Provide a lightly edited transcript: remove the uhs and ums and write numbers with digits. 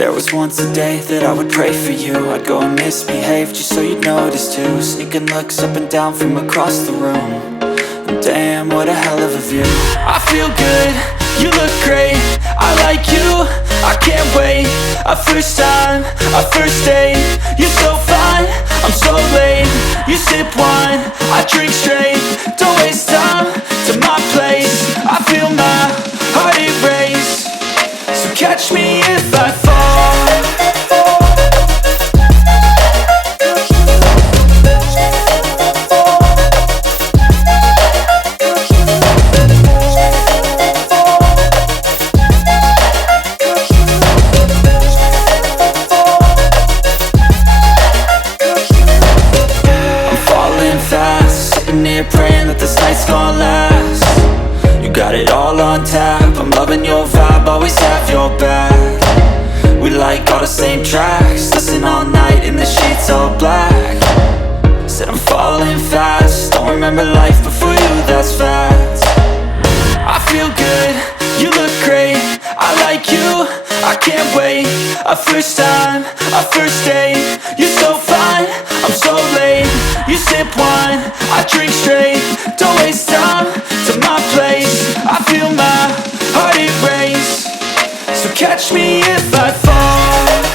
There was once a day that I would pray for you. I'd go and misbehave just so you'd notice too. Sneaking looks up and down from across the room. And damn, what a hell of a view. I feel good, you look great, I like you, I can't wait. A first time, a first date. You're so fine, I'm so late. You sip wine, I drink straight. Don't waste time to my place. I feel my heart erase. So catch me if I fall. Sitting here praying that this night's gonna last. You got it all on tap, I'm loving your vibe, always have your back. We like all the same tracks, listen all night in the sheets all black. Said I'm falling fast, don't remember life before you, that's fact. I feel good, you look great, I like you, I can't wait. A first time, a first date. You're so fine, I'm so late. You sip wine, I drink straight. Don't waste time to my place. I feel my heart erase. So catch me if I fall.